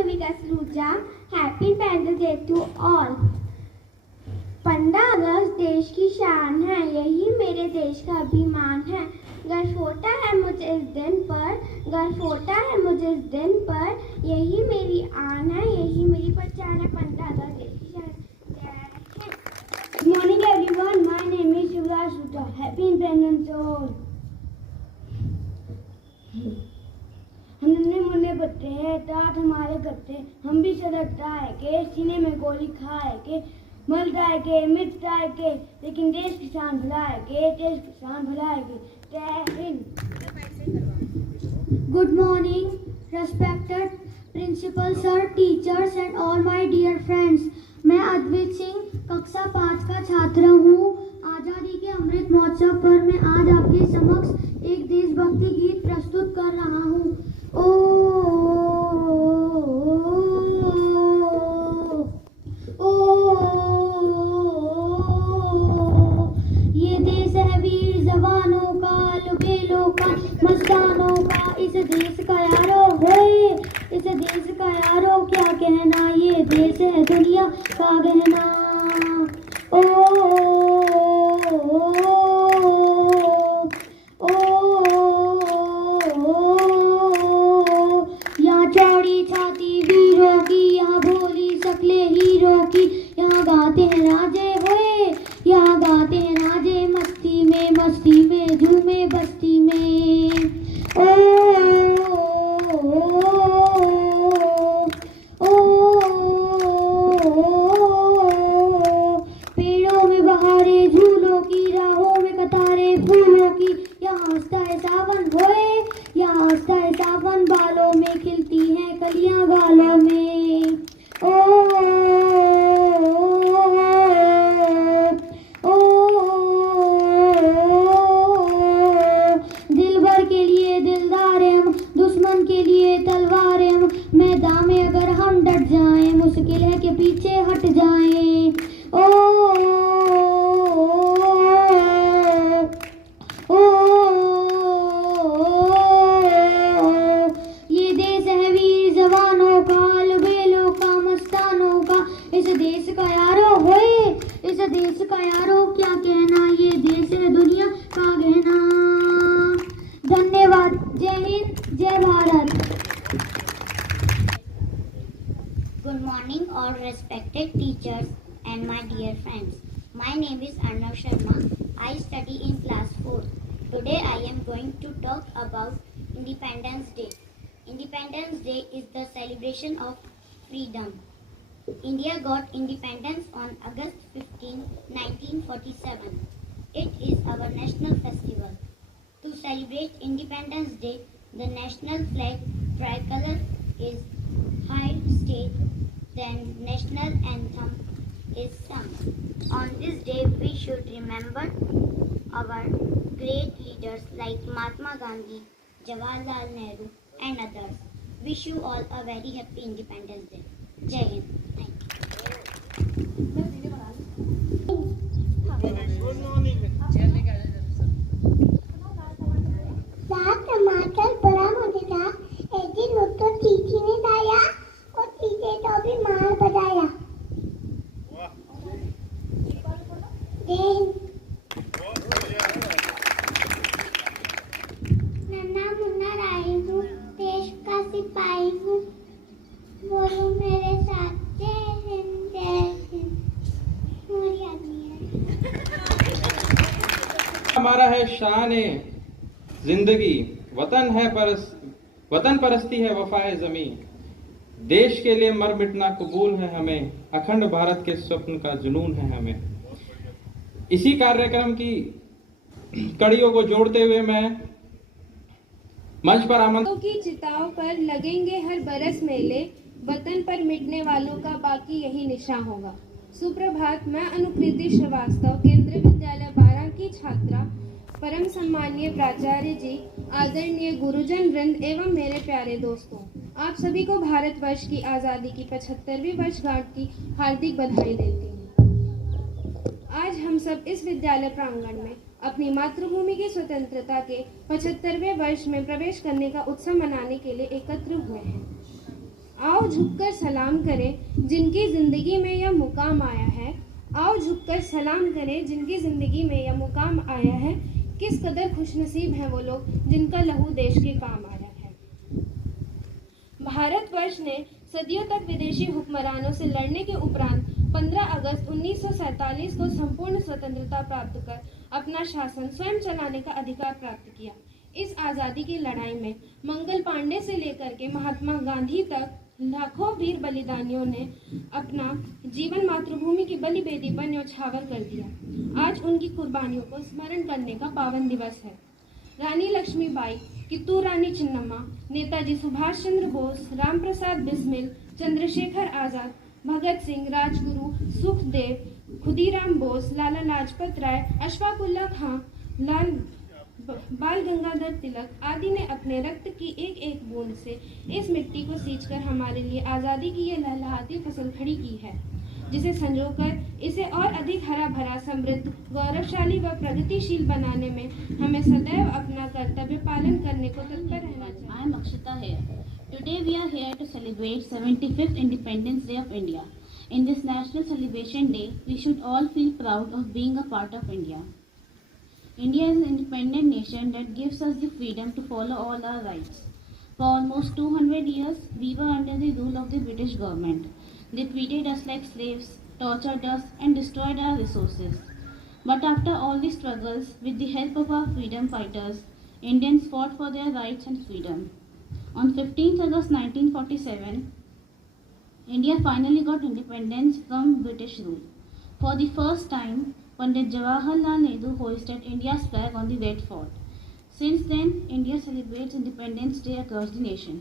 Devika Saluja. Happy Independence Day to all. 15 अगस्त देश की शान है, यही मेरे देश का अभिमान है। गर्व होता है मुझे इस दिन पर, गर्व होता है मुझे इस दिन पर, यही मेरी आन है, यही मेरी पहचान है। 15 अगस्त देश की शान है। Good morning everyone, my name is Yuvraj Sudha. Happy Independence Day all. हम नन्हे मुन्ने बच्चे हैं, तात हमारे गत्ते, हम भी सड़कता है के सीने में गोली खाए के, मरता है के मिटता है के, लेकिन देश किसान भला है के, देश किसान भला है के। जय Hind. Good morning, respected principal sir, teachers and all my dear friends. मैं अद्वित सिंह कक्षा 5 का छात्र हूँ। आज़ादी के अमृत महोत्सव पर मैं आज आपके समक्ष एक देशभक्ति गीत प्रस्तुत कर रहा हूँ। ये देश है वीर जवानों का, लुटेरों का, मस्तानों का, इस देश का यारो है, इस देश का यारो क्या कहना, ये देश है दुनिया का गहना। यहाँ चौड़ी छाती वीरों की, यहाँ भोली शक्लें हीरों की, यहाँ गाते हैं राजे होए, यहाँ गाते हैं राजे, मस्ती में झूमे बस्ती में। पेड़ों में बहारे झूलों की, राहों में कतारे फूलों की, यहाँ हंसता है सावन होए, यहाँ हंसता है सावन, बालों में खिलती हैं कलियां गालों में। दिल भर के लिए दिलदार हम, दुश्मन के लिए तलवार हम, मैदान में अगर हम डट जाएं, मुश्किल है कि पीछे हट जाएं। ये देश है वीर जवानों का, लुटेरों का, मस्तानों का, इस देश का यारो होए, इस देश का यारो क्या कहना, ये देश है दुनिया का गहना। धन्यवाद। जय हिंद, जय Bharat. Good morning, all respected teachers and my dear friends. My name is Arnav Sharma. I study in class 4. Today I am going to talk about Independence Day. Independence Day is the celebration of freedom. India got independence on August 15, 1947. It is our national festival. To celebrate Independence Day, the national flag tricolor is high state, then national anthem is sung. On this day, we should remember our great leaders like Mahatma Gandhi, Jawaharlal Nehru and others. Wish you all a very happy Independence Day. Jai Hind. Thank you. साथ टमाटर बड़ा मुझे था, एक दिन मुझको चीची ने खाया और चीचे तो भी मार बजाया। नन्ना मुन्ना राही हूँ, देश का सिपाही हूँ, बोलो मेरे साथ जय हिंद जय हिंद। मुझे याद नहीं है। हमारा है शान-ए जिंदगी, वतन परस्ती है वफाए जमी, देश के लिए मर मिटना कबूल है हमें, अखंड भारत के स्वप्न का जुनून है हमें। इसी कार्यक्रम की कड़ियों को जोड़ते हुए मैं मंच पर आमंत्रित की चिताओं पर लगेंगे हर बरस मेले, वतन पर मिटने वालों का बाकी यही निशा होगा। सुप्रभात। मैं अनुकृति श्रीवास्तव, केंद्रीय विद्यालय 12 की छात्रा, परम सम्मानीय प्राचार्य जी, आदरणीय गुरुजन वृंद एवं मेरे प्यारे दोस्तों, आप सभी को भारतवर्ष की आज़ादी की 75वीं वर्षगांठ की हार्दिक बधाई देती हूँ। आज हम सब इस विद्यालय प्रांगण में अपनी मातृभूमि की स्वतंत्रता के 75वें वर्ष में प्रवेश करने का उत्सव मनाने के लिए एकत्र हुए हैं। आओ झुककर सलाम करें जिनकी ज़िंदगी में यह मुकाम आया है। आओ झुककर सलाम करें जिनकी ज़िंदगी में यह मुकाम आया है। किस कदर खुशनसीब हैं वो लोग जिनका लहू देश के काम आया है। भारतवर्ष ने सदियों तक विदेशी हुक्मरानों से लड़ने के उपरांत 15 अगस्त 1947 को संपूर्ण स्वतंत्रता प्राप्त कर अपना शासन स्वयं चलाने का अधिकार प्राप्त किया। इस आज़ादी की लड़ाई में मंगल पांडे से लेकर के महात्मा गांधी तक लाखों वीर बलिदानियों ने अपना जीवन मातृभूमि की बलि बेदी पर न्यौछावर कर दिया। आज उनकी कुर्बानियों को स्मरण करने का पावन दिवस है। रानी लक्ष्मीबाई, कित्तूर रानी चिन्नम्मा, नेताजी सुभाष चंद्र बोस, राम प्रसाद बिस्मिल, चंद्रशेखर आज़ाद, भगत सिंह, राजगुरु, सुखदेव, खुदीराम बोस, लाला लाजपत राय, अशफाकुल्ला खां, बाल गंगाधर तिलक आदि ने अपने रक्त की एक एक बूंद से इस मिट्टी को सींचकर हमारे लिए आज़ादी की ये लहलहाती फसल खड़ी की है, जिसे संजोकर इसे और अधिक हरा भरा, समृद्ध, गौरवशाली व प्रगतिशील बनाने में हमें सदैव अपना कर्तव्य पालन करने को तत्पर रहना चाहिए। I am Akshita here. Today we are here to celebrate 75th Independence Day of India. In this national celebration day, we should all feel proud of being a part of India. India is an independent nation that gives us the freedom to follow all our rights. For almost 200 years, we were under the rule of the British government. They treated us like slaves, tortured us, and destroyed our resources. But after all the struggles, with the help of our freedom fighters, Indians fought for their rights and freedom. On 15th August 1947, India finally got independence from British rule. For the first time, Pandit Jawaharlal Nehru hoisted India's flag on the Red Fort. Since then, India celebrates Independence Day across the nation.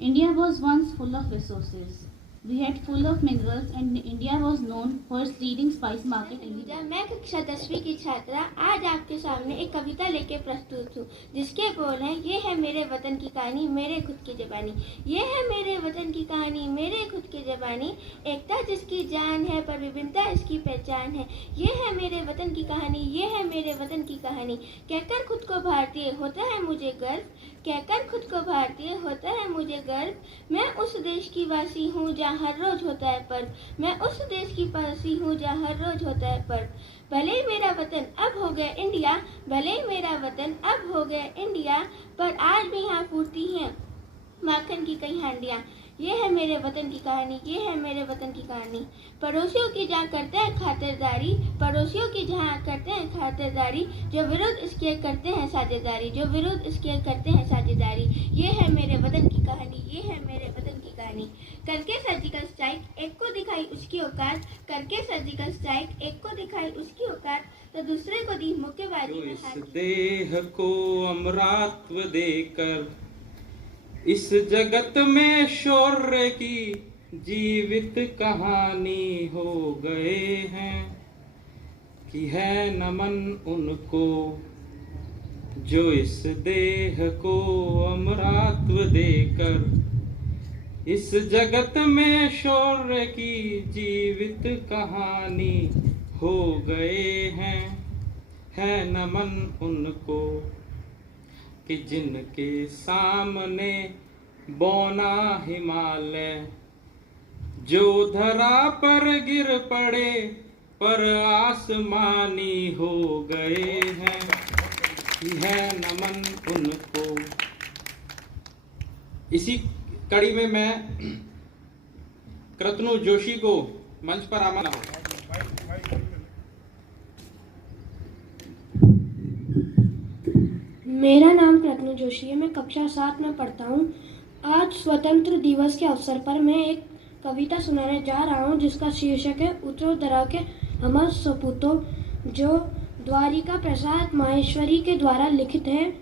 India was once full of resources. We had full of minerals and India was known for its leading spice market in the world. मैं कक्षा 10वीं की छात्रा आज आपके सामने एक कविता लेके प्रस्तुत हूँ, जिसके बोल हैं, ये है मेरे वतन की कहानी, मेरे खुद की ज़बानी। ये है मेरे वतन की कहानी, मेरे खुद की ज़बानी। एकता जिसकी जान है पर विभिन्नता इसकी पहचान है। ये है मेरे वतन की कहानी, ये है मेरे वतन की कहानी। कहकर खुद को भारतीय होता है मुझे गर्व, कहकर खुद को भारतीय होता है मुझे गर्व। मैं उस देश की वासी हूँ जहाँ हर रोज होता है पर्व, मैं उस देश की वासी हूँ जहाँ हर रोज होता है पर्व। भले ही मेरा वतन अब हो गया इंडिया, भले ही मेरा वतन अब हो गया इंडिया, पर आज भी यहाँ फूटती हैं माखन की कई हांडियाँ। ये है मेरे वतन की कहानी, ये है मेरे वतन की कहानी। पड़ोसियों की जहाँ करते हैं खातिरदारी, पड़ोसियों की जहाँ करते हैं खातिरदारी, जो विरुद्ध इसके करते हैं साझेदारी, जो विरुद्ध इसके करते हैं साझेदारी। ये है मेरे वतन की कहानी, ये है मेरे वतन की कहानी। करके सर्जिकल स्ट्राइक एक को दिखाई उसकी औकात, करके सर्जिकल स्ट्राइक एक को दिखाई उसकी औकात, तो दूसरे को दी मुक्केबाजी में हाथ। इस देह को अमरत्व देकर इस जगत में शौर्य की जीवित कहानी हो गए हैं, कि है नमन उनको जो इस देह को अमरत्व देकर इस जगत में शौर्य की जीवित कहानी हो गए हैं। है नमन उनको कि जिनके सामने बौना हिमालय जो धरा पर गिर पड़े पर आसमानी हो गए हैं। है नमन उनको। इसी कड़ी में मैं कृतनु जोशी को मंच पर आमंत्रित हूं। मेरा नाम कृतनु जोशी है, मैं कक्षा 7 में पढ़ता हूँ। आज स्वतंत्र दिवस के अवसर पर मैं एक कविता सुनाने जा रहा हूँ, जिसका शीर्षक है उत्तरोत्तरा के अमर सपूतों, जो द्वारिका प्रसाद माहेश्वरी के द्वारा लिखित है।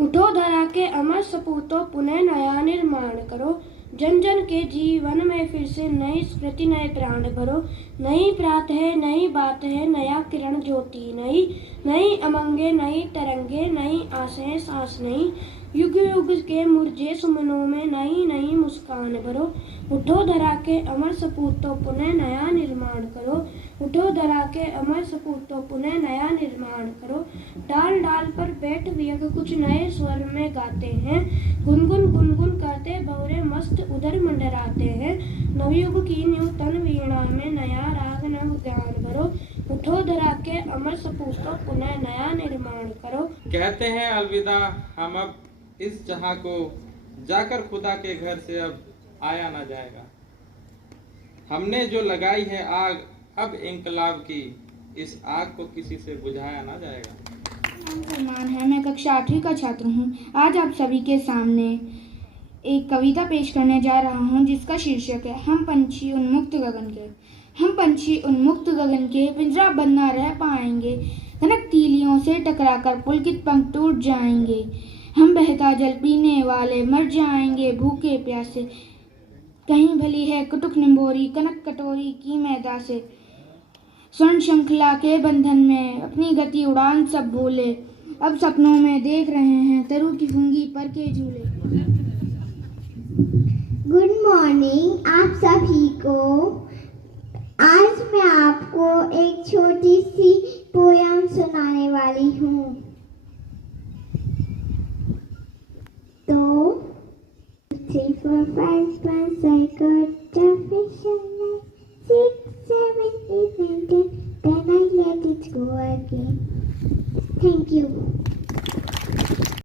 उठो धरा के अमर सपूतों, पुनः नया निर्माण करो, जन जन के जीवन में फिर से नई स्मृति नए प्राण भरो। नई प्रात है, नई बात है, नया किरण ज्योति नई, नई अमंगे, नई तरंगे, नई आशाएं सांस नई, युग युग के मुरझे सुमनों में नई नई मुस्कान भरो। उठो धरा के अमर सपूतों, पुनः नया निर्माण करो, उठो धरा के अमर सपूतों पुनः नया निर्माण करो। डाल डाल पर बैठ वियक कुछ नए स्वर में गाते हैं। गुनगुन गुनगुन करते भंवरे मस्त उधर मंडराते हैं। नवयुग की न्यूतन वीणा में नया राग नव ज्ञान भरो। उठो धरा के अमर सपूतों पुनः नया निर्माण करो। कहते हैं अलविदा हम अब इस जहां को, जाकर खुदा के घर से अब आया ना जाएगा। हमने जो लगाई है आग अब इंकलाब की, इस आग को किसी से बुझाया ना जाएगा। नाम सलमान है, मैं कक्षा 8वीं का छात्र हूँ। आज आप सभी के सामने एक कविता पेश करने जा रहा हूँ जिसका शीर्षक है हम पंछी उन्मुक्त गगन के। हम पंछी उन्मुक्त गगन के पिंजरा बंद न रह पाएंगे। कनक तीलियों से टकराकर पुलकित पंख टूट जाएंगे। हम बहता जल पीने वाले मर जाएंगे भूखे प्यासे। कहीं भली है कुटुक निम्बोरी कनक कटोरी की मैदा से। स्वर्ण श्रृंखला के बंधन में अपनी गति उड़ान सब भूले। अब सपनों में देख रहे हैं तरु की फुंगी पर के झूले। गुड मॉर्निंग आप सभी को। आज मैं आपको एक छोटी सी पोयम सुनाने वाली हूँ। तो 3, 4, 5, 6, 7, 8, 9, 10, then I let it go again.